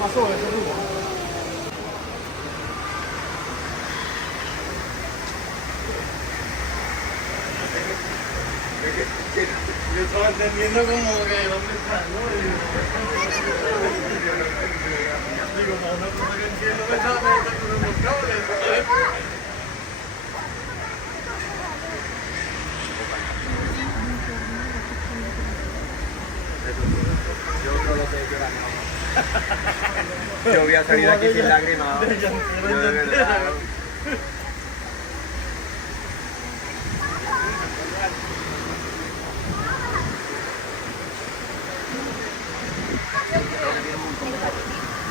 pasó ese rumbo. Yo estaba entendiendo como que dónde está, ¿no? Digo, para una cosa que entiendo me está con unos cables, ¿sabes? Yo no lo sé llorar, no. Yo voy a salir de aquí sin lágrimas. Yo de verdad.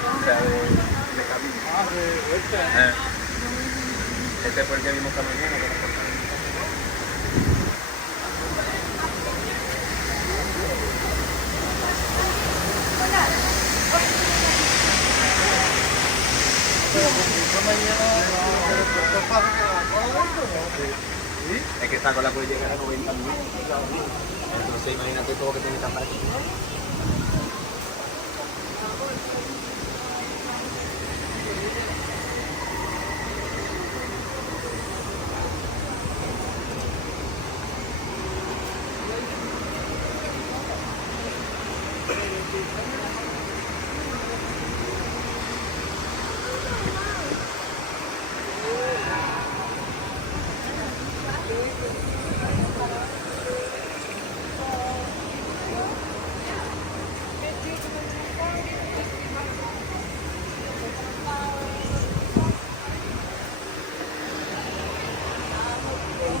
O sea, de camino. Ah, de vuelta. Este fue el que vimos esta mañana. Que nos cortaron. Es que esta cola puede llegar a 90 minutos. Entonces imagínate todo lo que tiene que andar aquí.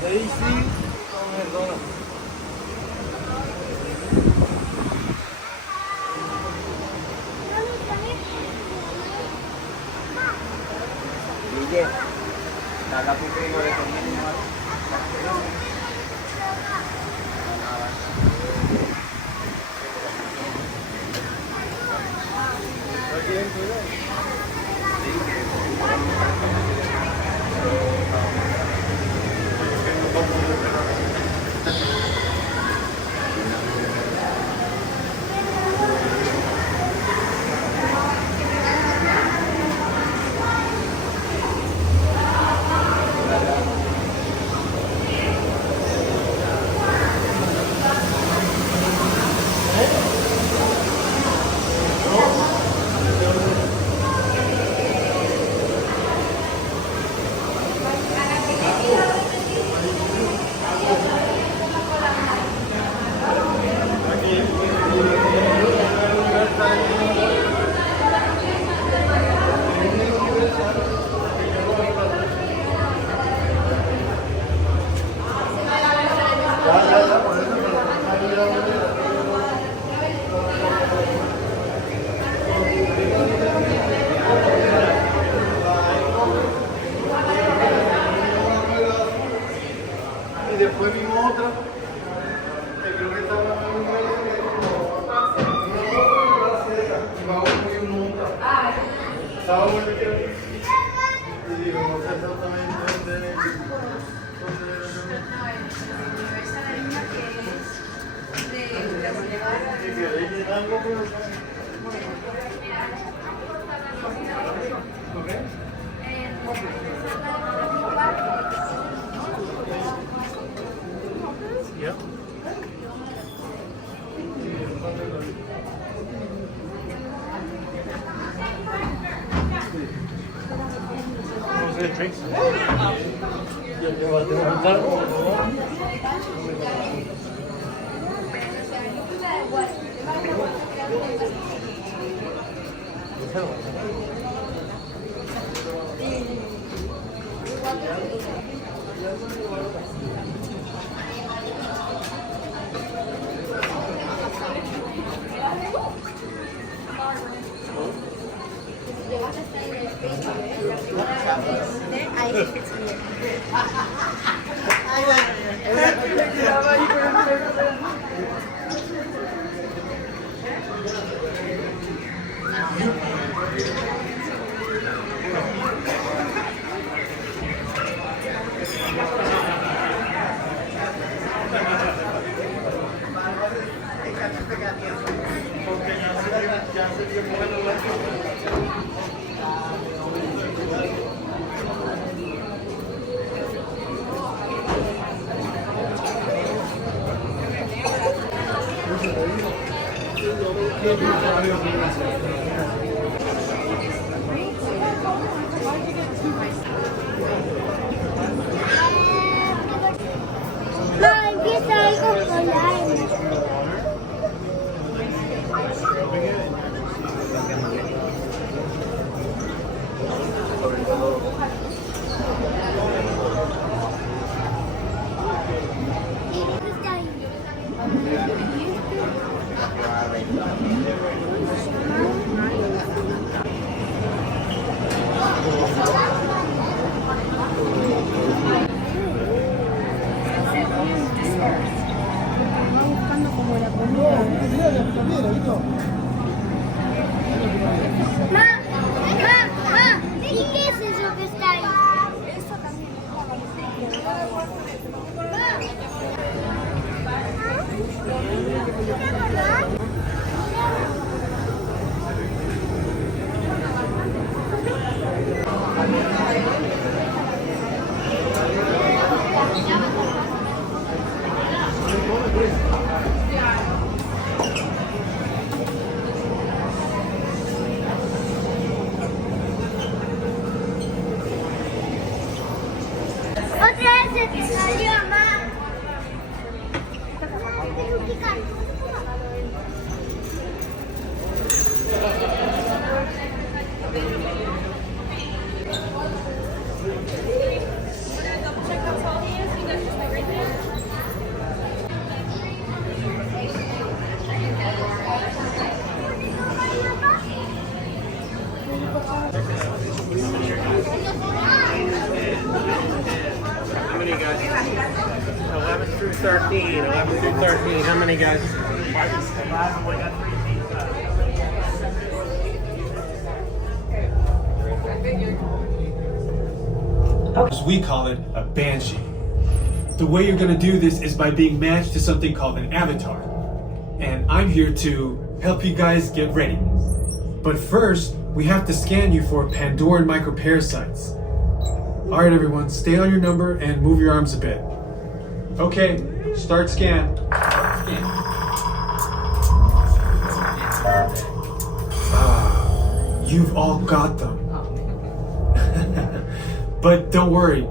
Daisy, perdona. Guille, saca tu primo de conmigo. Y después vimos otra, que creo que estaba en un y vamos muy un nunca. Estaba muy bien. Y digo, no sé exactamente dónde. Y queréis llenarlo, pero. ¿Ok? Yeah. No sé, drinks. Ya llevaste un cargo, ¿no? Porque ya se dio bueno la Ma, empieza algo con la M. ¿Y qué es eso que está ahí? Eso también. Otra vez se te salió, mamá. How many guys? 11 through 13. 11 through 13. How many guys? 5. We got 3 seats left. As we call it, a banshee. The way you're going to do this is by being matched to something called an avatar. And I'm here to help you guys get ready. But first, we have to scan you for Pandoran microparasites. Alright everyone, stay on your number and move your arms a bit. Okay, start scan. You've all got them. But don't worry,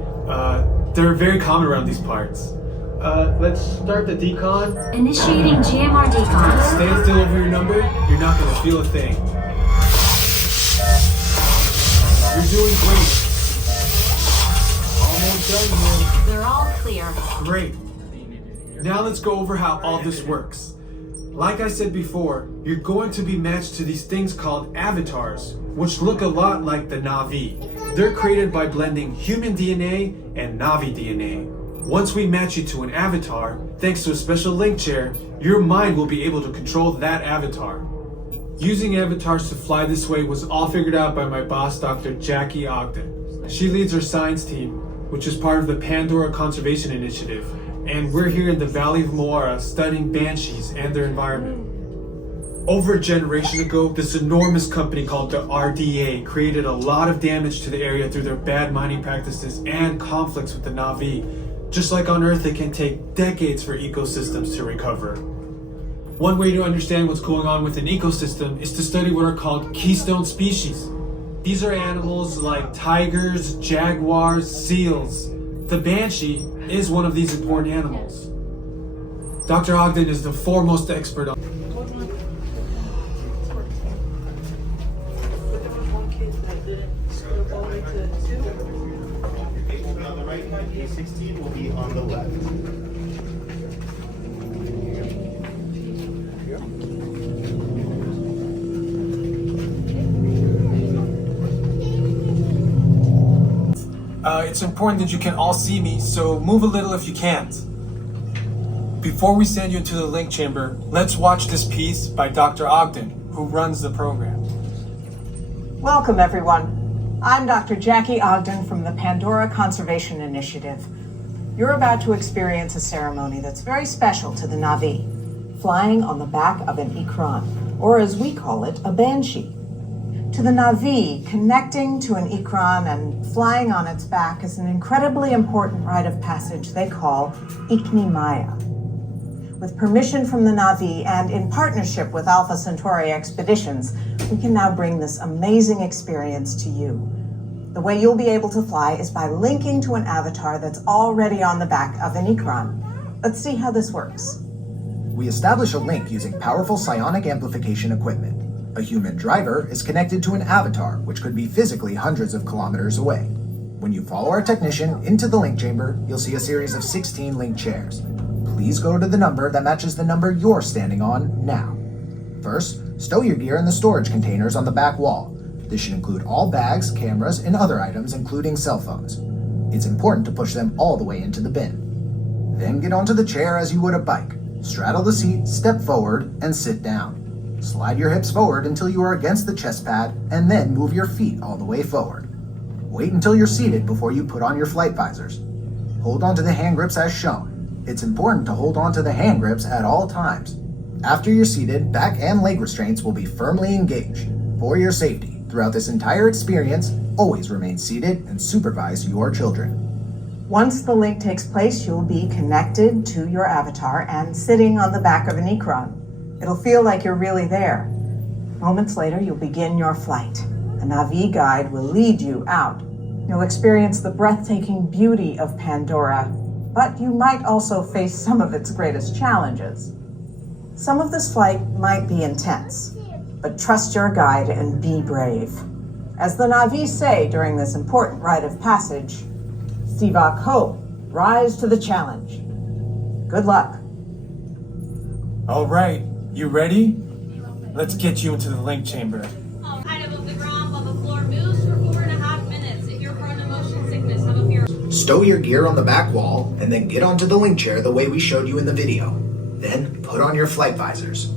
they're very common around these parts. Let's start the decon. Initiating GMR decon. Stand still over your number, you're not gonna feel a thing. You're doing great. Almost done here. They're all clear. Great. Now let's go over how all this works. Like I said before, you're going to be matched to these things called avatars, which look a lot like the Na'vi. They're created by blending human DNA and Na'vi DNA. Once we match you to an avatar, thanks to a special link chair, your mind will be able to control that avatar. Using avatars to fly this way was all figured out by my boss, Dr. Jackie Ogden. She leads our science team, which is part of the Pandora Conservation Initiative, and we're here in the Valley of Moara studying banshees and their environment. Over a generation ago, this enormous company called the RDA created a lot of damage to the area through their bad mining practices and conflicts with the Na'vi. Just like on Earth, it can take decades for ecosystems to recover. One way to understand what's going on with an ecosystem is to study what are called keystone species. These are animals like tigers, jaguars, seals. The banshee is one of these important animals. Dr. Ogden is the foremost expert on On the right hand, A16 will be on the left. It's important that you can all see me, so move a little if you can't. Before we send you into the link chamber, let's watch this piece by Dr. Ogden, who runs the program. Welcome, everyone. I'm Dr. Jackie Ogden from the Pandora Conservation Initiative. You're about to experience a ceremony that's very special to the Na'vi, flying on the back of an ikran, or as we call it, a banshee. To the Na'vi, connecting to an ikran and flying on its back is an incredibly important rite of passage they call Ikni Maya. With permission from the Na'vi and in partnership with Alpha Centauri Expeditions, we can now bring this amazing experience to you. The way you'll be able to fly is by linking to an avatar that's already on the back of an Ikran. Let's see how this works. We establish a link using powerful psionic amplification equipment. A human driver is connected to an avatar, which could be physically hundreds of kilometers away. When you follow our technician into the link chamber, you'll see a series of 16 link chairs. Please go to the number that matches the number you're standing on now. First, stow your gear in the storage containers on the back wall. This should include all bags, cameras, and other items, including cell phones. It's important to push them all the way into the bin. Then get onto the chair as you would a bike. Straddle the seat, step forward, and sit down. Slide your hips forward until you are against the chest pad, and then move your feet all the way forward. Wait until you're seated before you put on your flight visors. Hold onto the hand grips as shown. It's important to hold onto the hand grips at all times. After you're seated, back and leg restraints will be firmly engaged. For your safety, throughout this entire experience, always remain seated and supervise your children. Once the link takes place, you'll be connected to your avatar and sitting on the back of an Ikran. It'll feel like you're really there. Moments later, you'll begin your flight. A Na'vi guide will lead you out. You'll experience the breathtaking beauty of Pandora, but you might also face some of its greatest challenges. Some of this flight might be intense, but trust your guide and be brave. As the Na'vi say during this important rite of passage, Sivak Ho, rise to the challenge. Good luck. All right, you ready? Let's get you into the link chamber. Height above the ground while the floor moves for 4.5 minutes. If you're prone to motion sickness, have a fear. Stow your gear on the back wall, and then get onto the link chair the way we showed you in the video. Then put on your flight visors.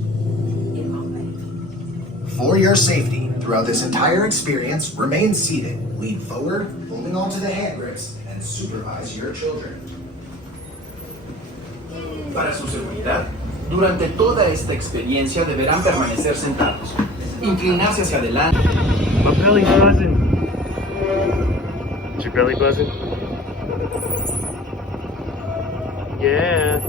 For your safety, throughout this entire experience, remain seated, lean forward, holding onto the hand grips, and supervise your children. Para su seguridad, durante toda esta experiencia deberán permanecer sentados, inclinarse hacia adelante. My belly's buzzing. Is your belly buzzing? Yeah.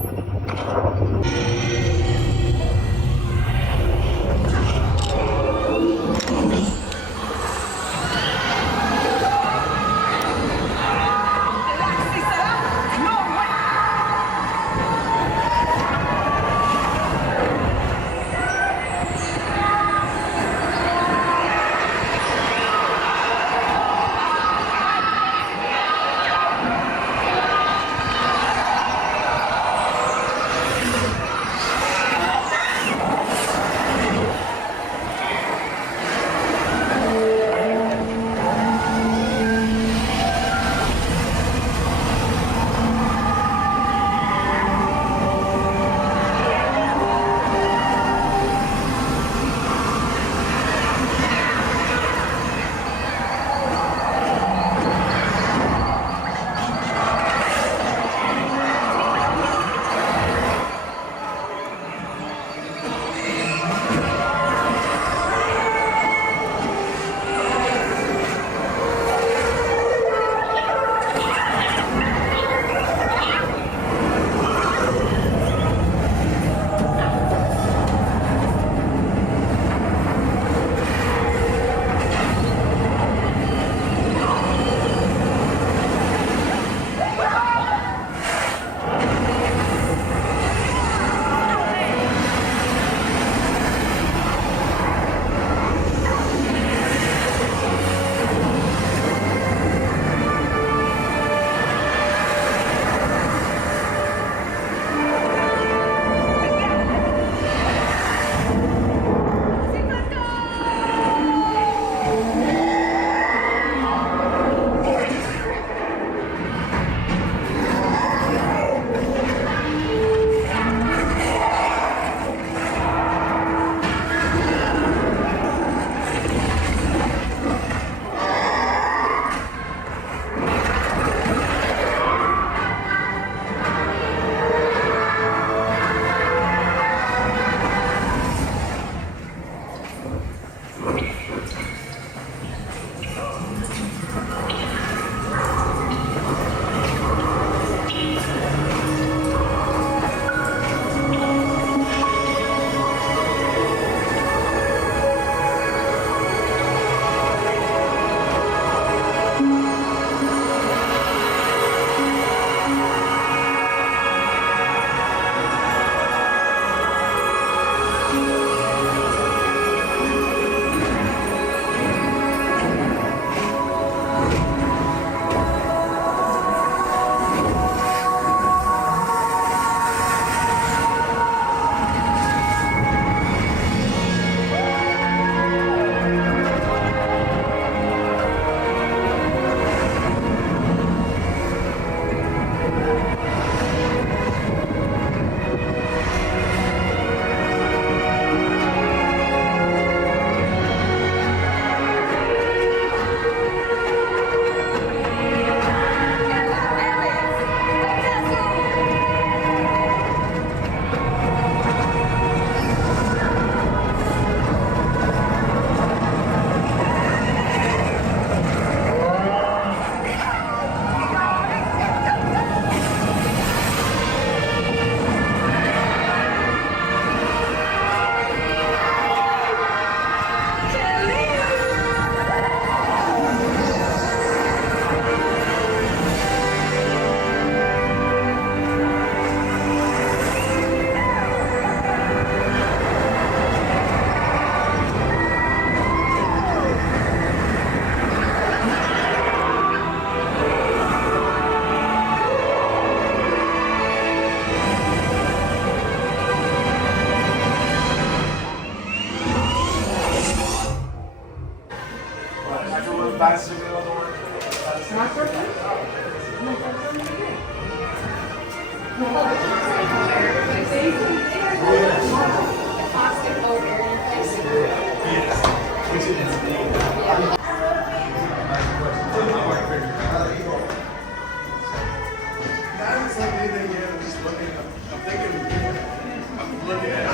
plastic and all That's like anything yet. I'm just looking. I'm thinking. I'm looking at it.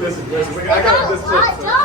Listen, I got this clip. So.